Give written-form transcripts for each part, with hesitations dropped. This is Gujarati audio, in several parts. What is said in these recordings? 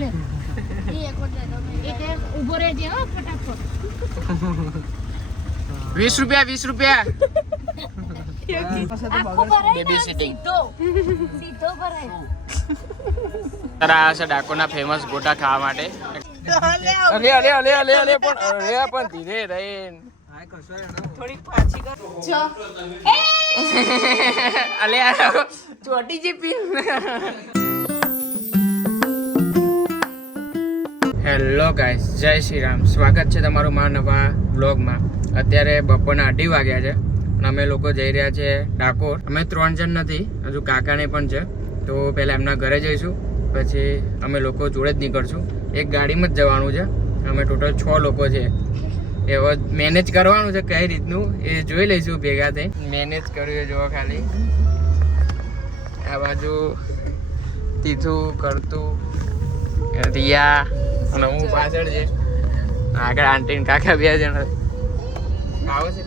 લે એ એક ઉભો રહેજે હો ફટાફટ 20 રૂપિયા 20 રૂપિયા બેબી સિટિંગ સીધો ભરાય તારા આ છે ડાકોરના ફેમસ ગોટા ખાવા માટે અલે અલે અલે અલે અલે પણ ધીરે રહીન થોડી પાછી કર જો અલે ચોટી જે પીન હેલો ગાઈસ જય શ્રી રામ સ્વાગત છે તમારું મારા નવા બ્લોગમાં અત્યારે બપોરના 8 વાગ્યા છે અને અમે લોકો જઈ રહ્યા છે ડાકોર અમે 3 જણ નથી હજુ કાકાને પણ છે તો પહેલા એમના ઘરે જઈશું પછી અમે લોકો જોડે જ નીકળશું એક ગાડીમાં જ જવાનું છે અમે ટોટલ 6 લોકો છે એવો મેનેજ કરવાનું છે કઈ રીતનું એ જોઈ લઈશું ભેગા થઈ મેનેજ કર્યું જોવા ખાલી આ બાજુ તીથું કરતું રિયા અને હું પાછળ છે આગળ આંટી ને કાકા 2 જણ આવો છે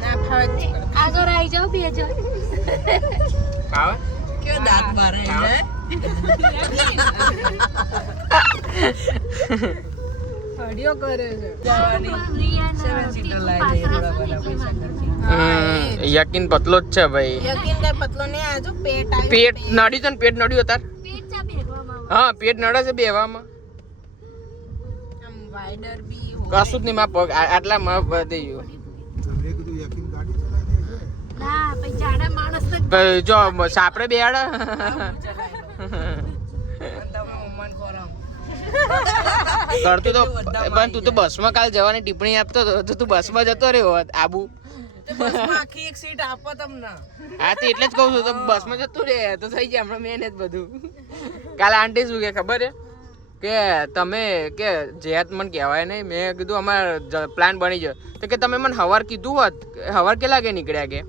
ના ફાવે આગળ આવી જાઓ બે જણ આવો કેવો દાંત બારે જાય હડિયો કરે છે જવાની 7 સીટર લાવી દે થોડા ઘણા પૈસા ખર્ચી યકીન પતલો જ છે ભાઈ યકીન કઈ પતલો નહીં આજો પેટ આવ્યું પેટ નડ્યું છે ને પેટ નડ્યું તાર પેટ ચા ભેગવામાં હા પેટ નડે છે બેવામાં આમ વાઇડર બી કશું જ નહીં માં પગ આટલા માં વધી ગયું ના પછી જાડા માણસ તો ભાઈ જો સાપડે બેડ કરતું તો પણ તું તો બસમાં કાલ જવાની ટિપ્પણી આપતો હતો તો તું બસમાં જતો રહ્યો હોત આબુ બસમાં આખી એક સીટ આપો તમને હા તો એટલે જ કહું છું તો બસમાં જતું રહે તો થઈ જાય હમણાં મેનેજ બધું કાલે આંટી શું ખબર છે કે તમે કે જેત મને કહેવાય નહીં મેં કીધું અમારે પ્લાન બની ગયો તો કે તમે મને સવાર કીધું હોત સવાર કેટલા વાગે નીકળ્યા કે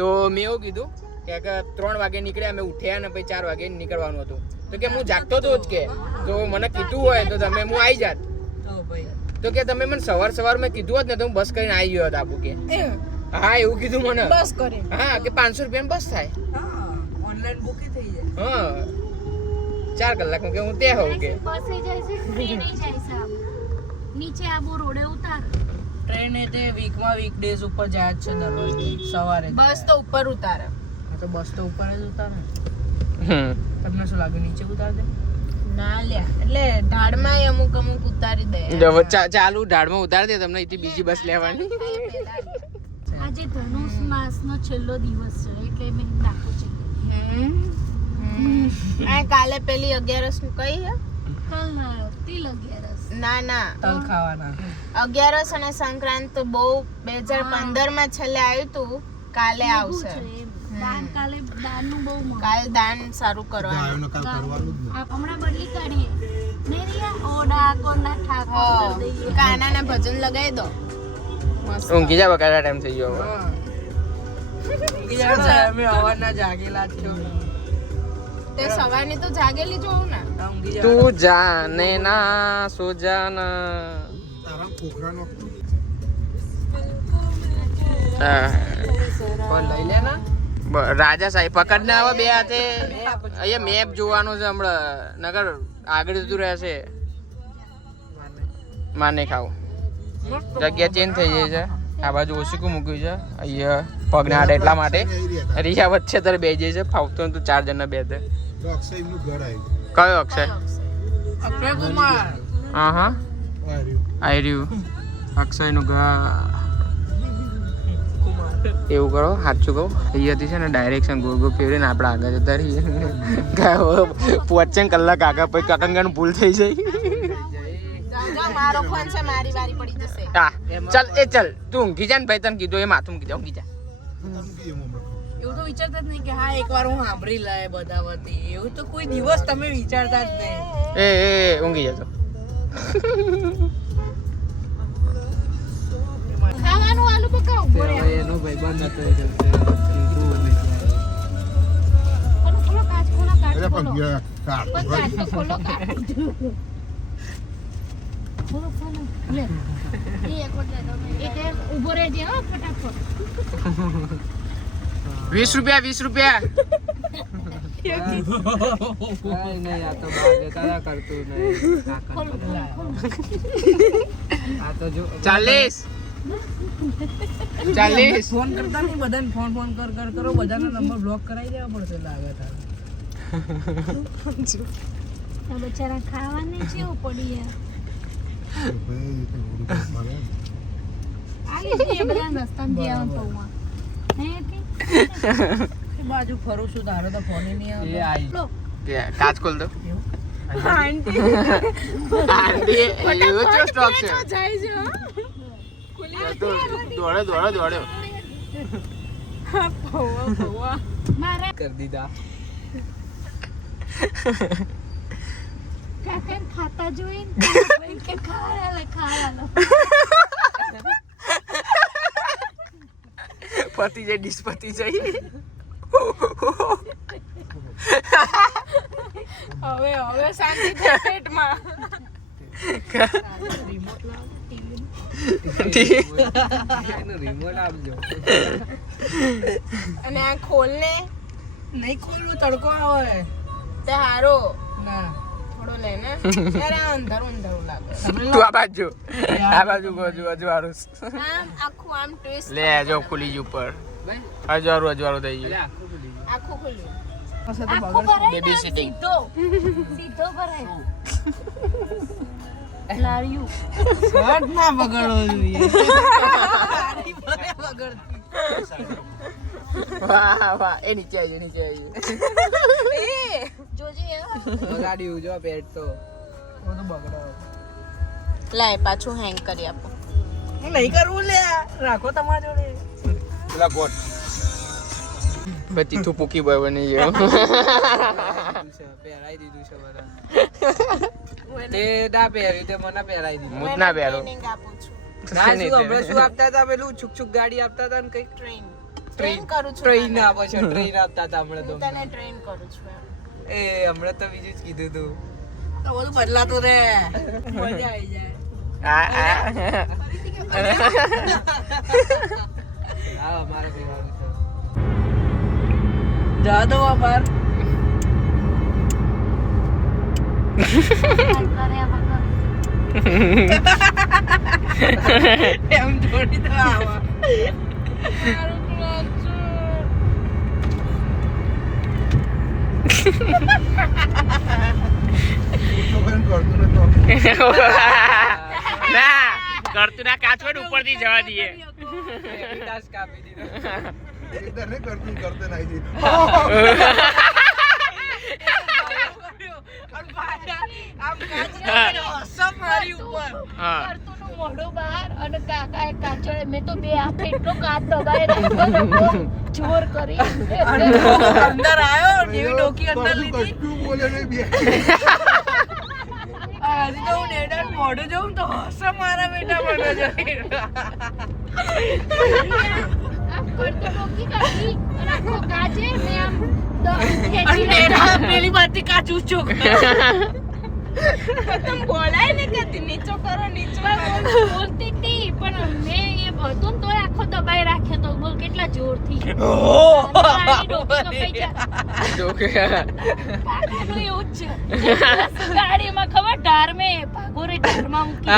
તો મેં એવું કીધું કે 3 વાગે નીકળ્યા અમે ઉઠ્યા ને પછી 4 વાગે નીકળવાનું હતું તો કે હું જાગતો હતો જ કે તો મને કીધું હોય તો તમે હું આવી જાત તો કે તમે મને સવાર મેં કીધું હોત ને તો હું બસ કરીને આવી ગયો હતો આપું કે હા એવું કીધું મને બસ કરે હા કે 500 રૂપિયાની બસ થાય ઓનલાઈન બુકિંગ થઈ જાય હા 4 કલાકમાં કે હું તે હોઉં કે બસે જાય છે ટ્રેને જાય છે નીચે આબુ રોડે ઉતાર ટ્રેન એ તે વીકમાં વીકડેઝ ઉપર જાય જ છે દરરોજ સવારે બસ તો ઉપર ઉતારે હા તો બસ તો ઉપર જ ઉતારે તમને શું લાગે નીચે ઉતાર દે ના લ્યા એટલે ઢાળમાં અમુક ઉતારી દે ચાલુ ઢાળમાં ઉતારી દે તમને અહીંથી બીજી બસ લેવાની આજે ધનુષ માસનો છેલ્લો દિવસ છે એટલે મેં નાખું છે આ કાલે પેલી 11સ નું કઈ હે કલ તિલ 11 ના તલ ખાવાના 11સ અને સંક્રાંત તો બહુ 2015 માં છેલ્લે આવ્યું તું કાલે આવશે દાન કાલે દાનનું બહુ મહત્વ કાલે દાન સારું કરવાનું હમણાં બદલી કાઢીએ નહીં રિયા ઓડા કોના ઠાકોર કરી દઈએ કાનાના ભજન લગાવી દો મસ્ત ઊંઘી જા બકાડા ટાઈમ થઈ ગયો ઊંઘી જા અમે અવારના જાગેલા છો તે સવારની તો જાગેલી જોઉં ને તું જાને ના સો જાના તારા પોખરાનો લઈ લે ને રાજા સાહેબ પકડ ને આવે બે હાથે અહીંયા મેપ જોવાનું છે હમણાં નગર આગળ જતું રહેશે માને ખાવું જગ્યા ચેન્જ થઈ જાય છે આ બાજુ ઓશીકું મૂક્યું છે અહીંયા પગ ના આડે એટલા માટે રિયા વચ્ચે તારે બે જાય છે ફાવતો તું 4 જણના બે દે અક્ષય નું ઘર આવ્યું કયો અક્ષય અક્ષય કુમાર હા આઈ રહ્યું અક્ષય નું ઘર એવું કરો સાચું કહું અહીંયાથી છે ને ડાયરેક્શન ગોળ ફેરવીને આપણે આગળ જતા રહીએ 5 કલાક આગળ પછી કાકંગાનું ભૂલ થઈ જાય મારો ફોન છે મારી વારી પડી જશે હા ચાલ તું ઊંઘી જા ને ભાઈ તને કીધું એ માથું ઊંઘી જા એવું તો વિચારતા જ નહીં કે હા એકવાર હું સાંભળી લાય બધા વતી એવું તો કોઈ દિવસ તમે વિચારતા જ નહીં એ ઊંઘી જતો ખાવાનું આલુ પકાવ બોરે એનો ભાઈબંધ હતો ખોલો કાચ ખોલો અરે પણ કાટ કાચ તો ખોલો કાચ ખોલો લે એ એક વખત એક ઉભો રહેજે હો ફટાફટ 20 રૂપિયા 20 રૂપિયા નહીં આ તો બહાર જતા હતા, કરતું નહીં. ખોલ, ખોલ, ખોલ. આ તો જો 40 40 ફોન કરતા નહીં બધાને ફોન કર કરો બધાનો નંબર બ્લોક કરાવી દેવા પડશે લાગે તારે. આ બચારા ખાવાને જેવું પડી યાર. આ લીધે એ બધા રસ્તામાં જે આવે પૌવા. નહીં હતી? એ બાજુ ફરું છું તારો તો ફોન નહીં એ આવે. આઈ લો. કાચ ખોલ દો. આંટી એવો ચો સ્ટોક છે. તો દોડે મારા કર દીધા. કાકા ખાતા જોઈને કે ખાયા પતિ જાય ડીશ પતિ જાય. હવે શાંતિ થઈ પેટમાં. રિમોટ આપજો. અને આ ખોલને નહીં ખોલવું તડકો આવે તે હારો ના થોડો લે ને ત્યારે આ અંધારું લાગે. તું આ બાજુ હજુ આમ આખું આમ ટ્વિસ્ટ લે જો ખુલી ગયું ઉપર. અજવાળું થઈ ગયું. આખું ખુલ્લું આખું ભરાય Baby ને, sitting. સીધો ભરાય. લાર્યું. શર્ટ ના બગડવો જોઈએ. વાહ એ નીચે આવી જોજે યાર. બગાડ્યું જો પેટ તો બધું બગડો. લાય પાછું હેંગ કરી આપો. નહીં કરવું લે રાખો તમારા જોડે. પેલા કોટ બધી તું પૂકી બોય બની ગયો. પહેરાઈ દીધું છે બધા. તે ના પહેર્યું તે મને પહેરાઈ દીધું. હું જ ના પહેરો. ટ્રેનિંગ આપું છું. ના શું હમણાં શું આપતા હતા પેલું છુક ગાડી આપતા હતા ને કઈક ટ્રેન ટ્રેન કરું છું. ટ્રેન આપો છો ટ્રેન આપતા હતા હમણાં તો હું તને ટ્રેન કરું છું એમ. એ હમણાં તો બીજું જ કીધું તું. તો બધું બદલાતું રે મજા આવી જાય. હા અમારે પીવાનું છે. જા દો બાર કર્યા વગર. એમ જોડી તો આવા મારું ના કરતું ના કાચવડ ઉપરથી જવા દઈએ. ટાસ્ક આપી દીધો. કરતો નહીં કરતુંનું મોઢું બહાર અને કાકાએ કાચળે મેં તો બે હાથે એટલો કાચ દબાઈ રાખ્યો જોર કરી. અંદર આવ્યો જેવી ડોકી અંદર લીધી કશું બોલે નહીં બે આજે તો હું ડેડાનું મોઢું જોઉં તો હસે મારા બેટા મને જોઈ. આમ કરતો ડોકી કાઢી અને આખો કાચે મેં આમ ખેંચી અને લીધા. ડેડા પેલી બાજુ કાચું ચોક તમે બોલાય ને કે નીચો કરો નીચો બોલતી હતી પણ મેં એ હતું ને તોય આખો દબાઈ રાખ્યો તો બોલ કેટલા જોરથી. કાકાની ડોકી કપાઈ જાય. કાકાનું એવું જ છે. ગાડીમાં ખબર ઢાર મેં ભાગો રે ઢારમાં મૂકી.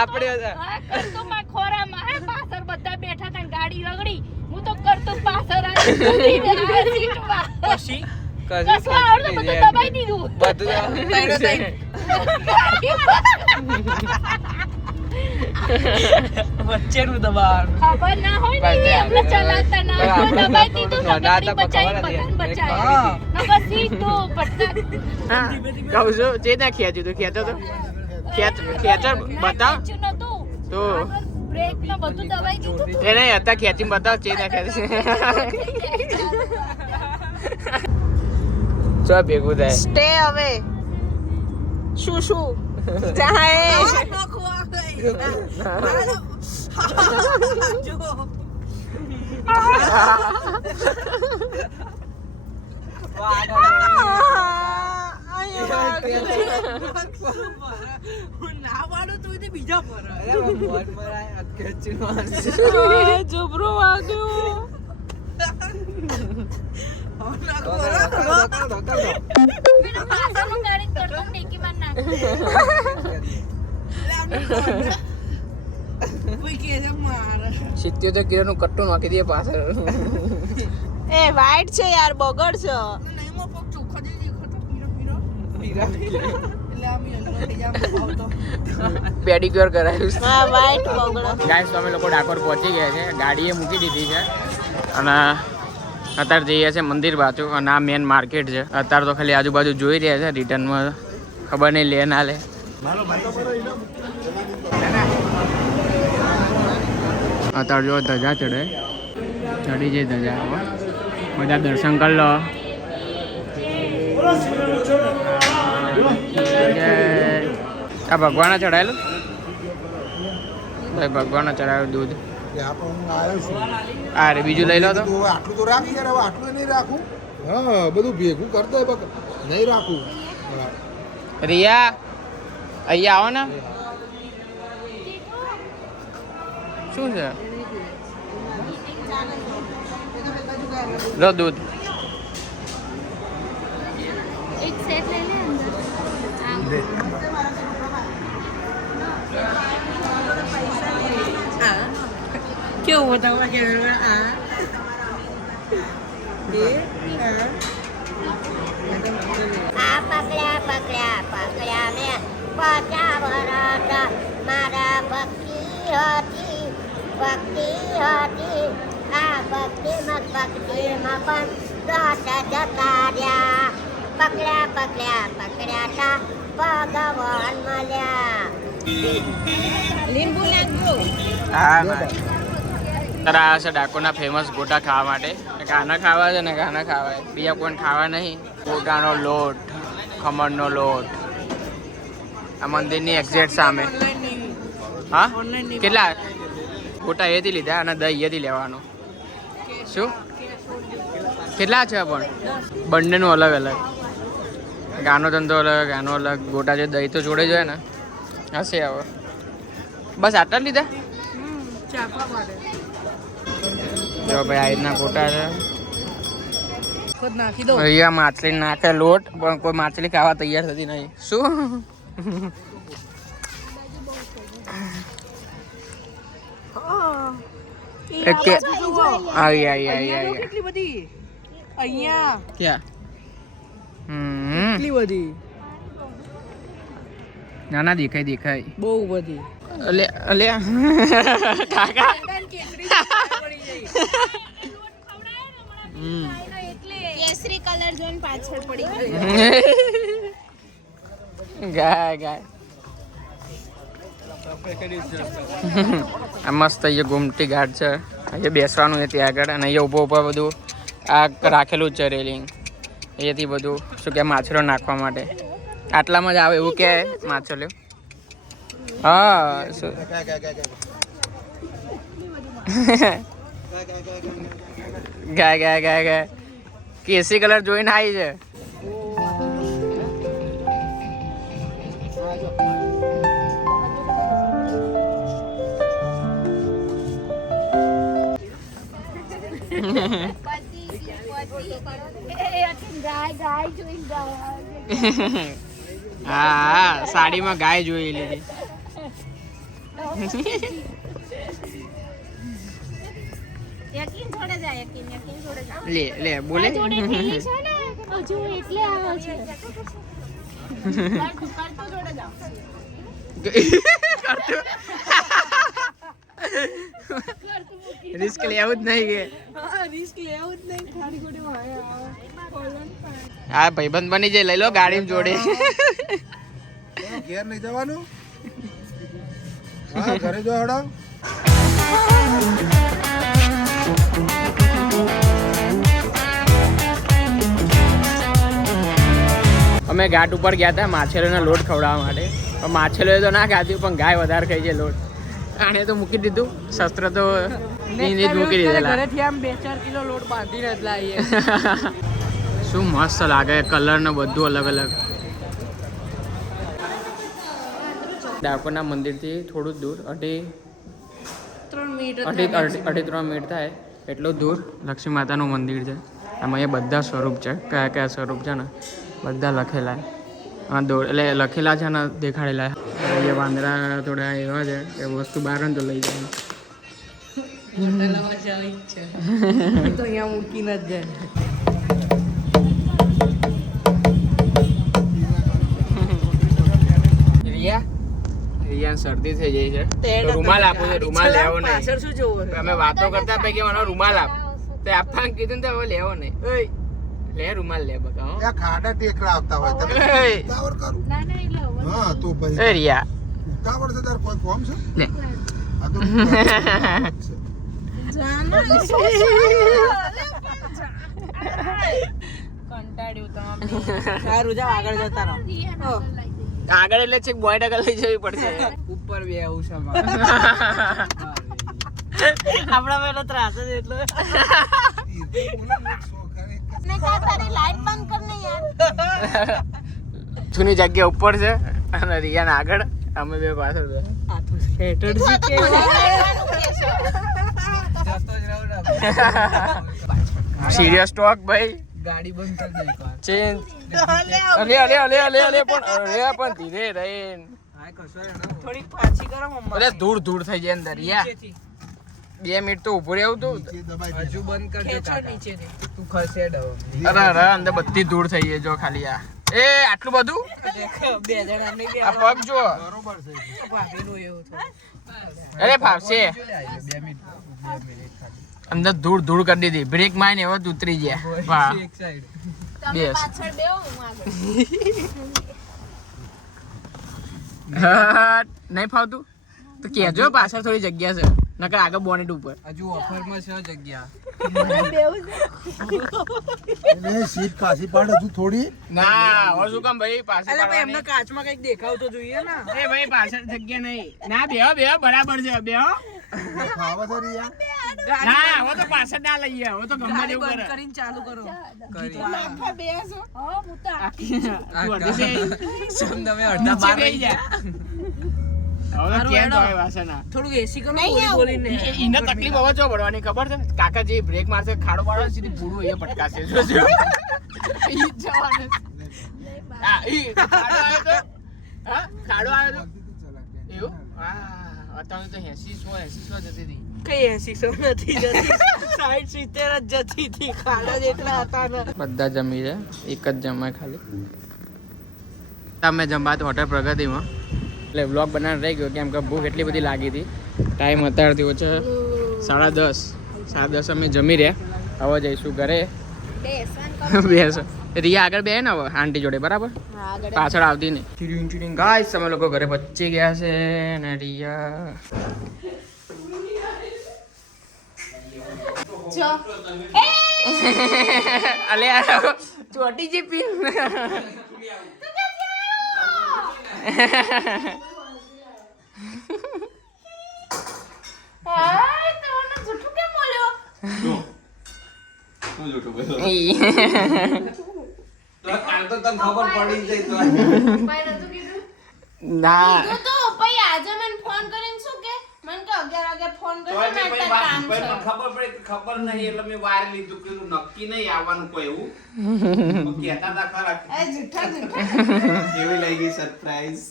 આપણે હતા. હા, કરતુંમાં ખોરામાં હે, પાછળ બધા બેઠા હતા ને ગાડી રગડી. હું તો કરતું પાછળ આવી ઊભી રહી આ સીટમાં. પછી કશું આવડતું બધું દબાઈ દીધું. વચ્ચેનું દબાણ ખબર ના હોય ને એ આપણે ચલાવતા ના હોય. દબાઈ દીધું તો ગાડી બચાવી બધાને બચાવી. નકર સીધો પડતા. કહું છું જે ના ખેંચ્યું તું ખેંચો તો ખેંચો બતાવ તો બ્રેક ને બધું દબાઈ દીધું. એ નહીં હતા ખેંચીને બતાવ ચે ના ખેંચે ચો ભેગું થાય. સ્ટે હવે શું ચાહે ના વાળું તું બીજા પર જબરો વાગ્યો પેલો પાછળનું ગાડી કરતો ટેકી માર નાખ. કોઈ કે છે મારે 77 કિલોનું કટ્ટું નાખી દે પાછળ. એ વાઈટ છે યાર બગડ છે નહીં મો પગ ચોખ્ખા દે દેખો તો પીરો એટલે આમ યલો થઈ જાય આવતો પેડિક્યોર કરાવ્યું. હા વાઈટ બગડો ગાઈસ અમે લોકો ડાકોર પહોંચી ગયા છે. ગાડીએ મૂકી દીધી છે અને અત્યારે જઈએ છે મંદિર બાજુ અને આ મેન માર્કેટ છે. અત્યારે તો ખાલી આજુબાજુ જોઈ રહ્યા છે. રિટર્નમાં ખબર નહીં લે ના લે. અત્યારે જો ધજા ચડે ચડી જાય ધજા. બધા દર્શન કરી લો. આ ભગવાને ચડાયેલું ભાઈ, ભગવાને ચડાવેલું દૂધ. ત્યાં પણ હું આવ્યો છું. આ રે બીજું લઈ લો તો. તું હવે આટલું તો રાખ યાર, હવે આટલું નહીં રાખું. હા બધું ભેગું કરતો નહીં રાખું. હા. રિયા અહીંયા આવો ને. શું છે? લો દૂધ. એક સેટ લઈ લે અંદર. આમ. કેવું બતાવવા કે આ પકડ્યા પકડ્યા પકડ્યા મેં 50 વર્ષ મારા ભક્તિ હતી આ ભક્તિમાં પણ 10 જતા રહ્યા. પકડ્યા પકડ્યા પકડ્યા તા ભગવાન મળ્યા. લીંબુ નાખજો હા તારા આ છે ડાકોરના ફેમસ ગોટા ખાવા માટે. ગાના ખાવા છે ને ગાના ખાવા, બીજા કોઈ ખાવા નહીં. ગોટાનો લોટ, ખમણનો લોટ. આ મંદિરની એક્ઝેક્ટ સામે. હા કેટલા ગોટા એથી લીધા અને દહીં એથી લેવાનું. શું કેટલા છે પણ બંનેનું અલગ અલગ. ગાનો ધંધો અલગ, ગાનો અલગ. ગોટા જે દહીં તો જોડે જોઈએ ને. હશે હવે બસ આટલા જ લીધા. ચાખવા માટે જો ભાઈ આ રીતના ગોટા છે. ખુદ નાખી દો અહીંયા માછલી નાખે લોટ પણ કોઈ માછલી ખાવા તૈયાર થતી નહીં. શું આવી આવી આવી આવી કેટલી બધી અહીંયા ક્યાં કેટલી બધી ના ના દેખાય દેખાય બહુ બધી અલે અલે કાકા કેસરી કલર જોઈને પાછળ પડી ગઈ. ગાય ગાય આ મસ્ત અહીંયા ગુમટી ઘાટ છે. અહીંયા બેસવાનું છે ત્યાં આગળ અને અહીંયા ઊભો ઊભો બધું આ રાખેલું જ છે રેલિંગ. અહીંયાથી બધું શું કે માછલો નાખવા માટે. આટલામાં જ આવે એવું કે માછલો. હા શું ગાય ગાય ગાય ગાય કેસરી કલર જોઈને આવી છે. હા સાડીમાં ગાય જોઈ લીધી. લે લે બોલે હજુ એટલે આવે છે. રિસ્ક લેવું જ નહીં કે રિસ્ક લેવું જ નહીં ખાડી ખોટી હા ભાઈબંધ બની જાય લઈ લો ગાડી જોડે. ઘેર નહીં જવાનું. હા ઘરે જો હડો. અમે ઘાટ ઉપર ગયા હતા માછલીનો લોટ ખવડાવવા માટે. પણ માછલીઓ તો ના ખાધી પણ ગાય વધારે ખાઈ છે લોટ. આને તો મૂકી દીધું. શસ્ત્ર તો મૂકી દીધેલા. ઘરેથી આમ 2-4 કિલો લોટ બાંધીને જ લાવીએ. શું મસ્ત લાગે કલર ને બધું અલગ અલગ. ડાકોરના મંદિરથી થોડું દૂર 2.5-3 મિનિટ થાય એટલું દૂર લક્ષ્મી માતાનું મંદિર છે. આમાં એ બધા સ્વરૂપ છે, કયા કયા સ્વરૂપ છે ને બધા લખેલા હા દોડ એટલે લખેલા છે ને દેખાડેલા. એ વાંદરા થોડા એવા છે કે વસ્તુ બહાર તો લઈ જાય. તો અહીંયા મૂકીને જ જાય. રિયા શરદી થઈ જાય છે તો રૂમાલ આપો છે. રૂમાલ લેવો નહીં. પાછળ શું જોવું? અમે વાતો કરતા હતા કે મને રૂમાલ આપ તે આપવાનું કીધું ને તો હવે લેવો નહીં. લે રૂમાલ લે બકા. ત્યાં ખાડા ટેકરા આવતા હોય તમે ઉતાવળ કરું ના ના એટલે હા તો ભાઈ એ રિયા ઉતાવળ છે તાર કોઈ કોમ છે લે આ તો કંટાળ્યું તમે. સારું જાવ આગળ જતા રહો. આગળ એટલે છે બોય ટકા લઈ જવી પડશે. ઉપર બે આવું છે આપડા પેલો ત્રાસ જ એટલો. જૂની જગ્યા ઉપર છે અને રિયાના આગળ અમે બે પાછળ છે. સિરિયસ ટોક ભાઈ. ગાડી બંધ કરી દે એકવાર. ચેન્જ અલે અલે અલે અલે અલે પણ અરે પણ ધીરે રહીન. હા કશો થોડીક પાછી કરો મમ્મા. અરે દૂર દૂર થઈ જાય અંદર રિયા. 2 મિનિટ તો ઉભું રહેવું તું. નીચે દબાઈ દે. હજુ બંધ કરજો નીચેથી. તું ખસેડ હવે. અરે અરે અંદર બધી દૂર થઈ જાય જો ખાલી આ એ આટલું બધું બે જણા નહીં બે આ પગ જો બરોબર છે ભાભીનું એવું થયું. અરે ફાવશે. 2 મિનિટ અંદર ધૂળ ધૂળ કરી દીધી. બ્રેક મારીને એવો જ ઉતરી ગયા. વાહ એક સાઈડ. બેસ. પાછળ બેહો હું આગળ. હા, નહીં ફાવતું તો કહેજો પાછળ થોડી જગ્યા છે નકર આગળ બોનેટ ઉપર. હજુ ઓફરમાં છે જગ્યા. એને સીટ પાછી પાડ હજુ થોડી ના હવે શું કામ ભાઈ પાછળ અલા ભાઈ એમને પાડવાની? કાચમાં કઈક દેખાવ તો જોઈએ ને. એ ભાઈ પાછળ જગ્યા નહીં. ના બેહો બેહો બરાબર છે બેહો. ખાવા તો રિયા ના હવે તો પાછળ ના લઈએ હવે તો ગમે ગાડી તેવું બંધ કરે. કરીને ચાલુ કરો. હા હું તો તું અડધી તમે નીચે બેહી જા. હવે તો કેમ થાય વાસણા? થોડુંક એસી કરો બોલી બોલીને. એને તકલીફ હવે જો પડવાની ખબર છે? કાકા જે બ્રેક મારશે ખાડો પાડો સીધી પૂરું એ પટકાશે જોજો. ઈ જ જવાનું. હા ઈ ખાડો આવ્યો તો હા ખાડો આવ્યો તો એવું હા અત્યારે તો 80 100 જતી હતી. કઈ 80 નથી જતી. 60 70 જ જતી હતી. ખાડા જેટલા હતા ને. બધા જમી છે એક જ જમાય ખાલી. તમે જમવા તો હોટેલ પ્રગતિમાં એટલે વ્લોગ બનાવવાનો રહી ગયો કેમ કે ભૂખ એટલી બધી લાગી હતી. ટાઈમ અત્યારથી ઓછો 10:30 10:30 અમે જમી રહ્યા. હવે જઈશું ઘરે. બેસ રિયા આગળ બે ને હવે આંટી જોડે બરાબર પાછળ આવતી નહીં. ચીડિંગ ચીડિંગ ગાઈસ અમે લોકો ઘરે પહોંચી ગયા છે ને રિયા અલે ચોટી જે પીન જૂઠું કેમ બોલ્યો? ના કીધું તો પછી આજે મને ફોન કરીને શું કે મને કે 11 વાગે ફોન કર્યો ને અત્યારે કામ છે. ખબર નહીં એટલે મેં વાર લીધું કે નક્કી નહીં આવવાનું કોઈ એવું કહેતા હતા ખરા એ જૂઠા જૂઠા કેવી લઈ ગઈ સરપ્રાઈઝ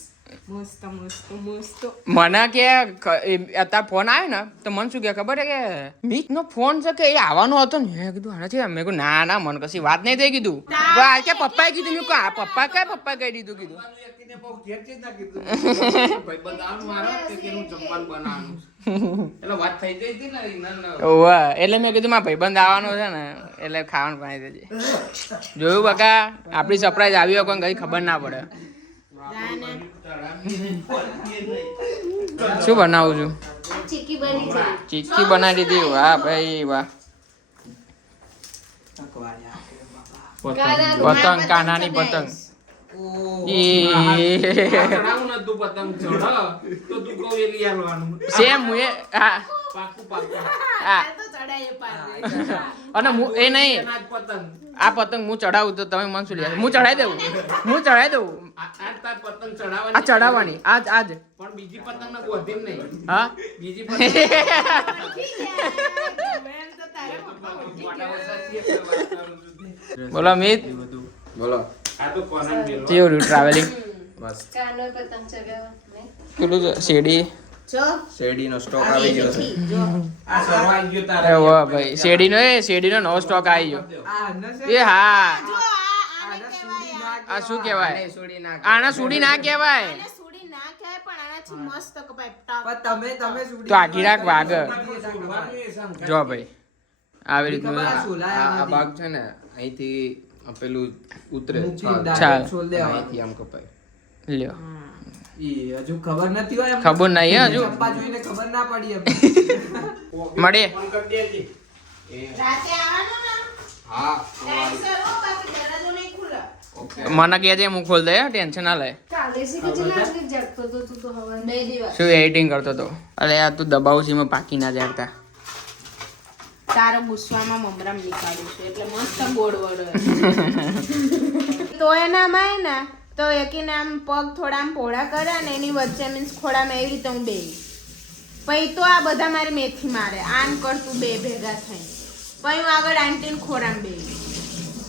મસ્ત મસ્ત મસ્ત. મને કે અત્યારે ફોન આવ્યો ને તો મને શું કે ખબર છે કે મીત નો ફોન છે કે એ આવવાનો હતો ને મેં કીધું આને છે મેં કીધું ના ના મને કશી વાત નહીં થઈ કીધું આ કે પપ્પાએ કીધું મેં કહ્યું, આ પપ્પા કહી દીધું કીધું વ્યક્તિને બહુ ઘેર છે ના કીધું ભાઈ બનાવવાનું મારો કે કેનું જમવાનું બનાવવાનું એટલે વાત થઈ ગઈ હતી ને ઓવા એટલે મેં કીધું મારા ભાઈબંધ આવવાનો છે ને એટલે ખાવાનું બનાવી દેજે. જોયું બકા આપણી સરપ્રાઈઝ આવી હોય કોઈ કઈ ખબર ના પડે. શું બનાવું છું? ચીકી બની જાય. ચીક્કી બનાવી દીધી. વાહ ભાઈ વાહ. પતંગ કાનાની પતંગ. ચડાવું નતું પતંગ ચડ તો તું કહું એ લઈ આવવાનું સેમ હું હા પાકું પાકું હા તો ચડાય પાર. અને હું એ નહીં એના જ પતંગ આ પતંગ હું ચડાવું તો તમે મન શું લે હું ચડાવી દઉં આ તાર પતંગ આ ચડાવવાની આજ પણ બીજી પતંગ ને ગોધી નહીં. હા બીજી બોલો મિત બોલો આ તો કોના મેલો કેવું ટ્રાવેલિંગ બસ પેલું શેરડી શેરડીનો સ્ટોક આવી ગયો છે. આ સરવાઈ ગયો તારે. એ વાહ ભાઈ શેરડીનો નવો સ્ટોક આવી ગયો એ હા આ શું કહેવાય આના સુડી ના કહેવાય તો આખી રાખ વાગ જો ભાઈ આવી રીતનું આ ભાગ છે ને અહીંથી પેલું ઉતરે ચાલ અહીંથી આમ કપાય. લ્યો હજુ ખબર નથી હોય એમ. ખબર નહીં હજુ ચપ્પા જોઈને ખબર ના પડી એમ. મળીએ ફોન કરી દેજે. રાતે આવવાનું ને હા ટાઈમસર હો, બાકી દરવાજો નહીં ખુલે. ઓકે. મને કહેજે હું ખોલ દે ટેન્શન ના લે 2 દિવસ શું એડિટિંગ કરતો તો અરે આ તું દબાવું છે એમાં પાકી ના જાડતા તારો ગુસ્સામાં મમરામ નીકાળ્યું છે એટલે મસ્ત ગોળ વળો તો એનામાં હે ને તો એકીને આમ પગ થોડા આમ પોળા કરે ને એની વચ્ચે મીન્સ ખોડામાં એવી રીતે હું બેહી પછી તો આ બધા મારી મેથી મારે આમ કરતું બે ભેગા થઈ પછી હું આગળ આંટીને ખોરામાં બેહી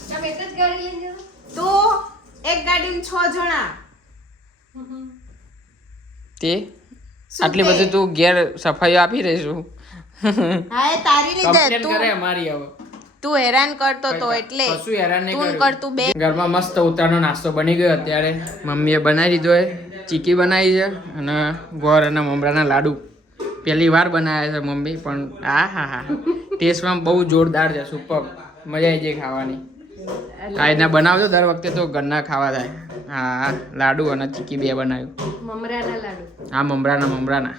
તમે એક જ ગાડી લઈને જશો? તો એક ગાડીમાં 6 જણા તે આટલી બધી તું ઘેર સફાઈઓ આપી રહીશું હા એ તારી લીધે કમ્પ્લેન કરે અમારી હવે તું હેરાન કરતો તો એટલે કશું હેરાન નહીં તું કર્યું. કરતું બે ઘરમાં મસ્ત ઉતારનો નાસ્તો બની ગયો અત્યારે મમ્મીએ બનાવી દીધો છે ચીકી બનાવી છે અને ગોળ અને મમરાના લાડુ પહેલી વાર બનાવ્યા છે મમ્મી પણ હા ટેસ્ટમાં બહુ જોરદાર છે સુપર મજા આવી જાય ખાવાની આ રીતના બનાવજો દર વખતે તો ઘરના ખાવા થાય હા લાડુ અને ચીકી બે બનાવ્યું મમરાના લાડુ હા મમરાના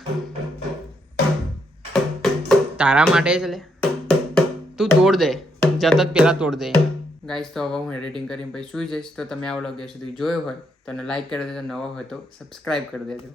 તારા માટે જ લે તું તોડ દે જત પેલા તોડ દે ગાઈસ તો હવે હું એડિટિંગ કરીને પછી સુઈ જઈશ તો તમે આ વ્લોગ સુધી જોયો હોય તો લાઈક કરી દેજો નવો હોય તો સબસ્ક્રાઈબ કરી દેજો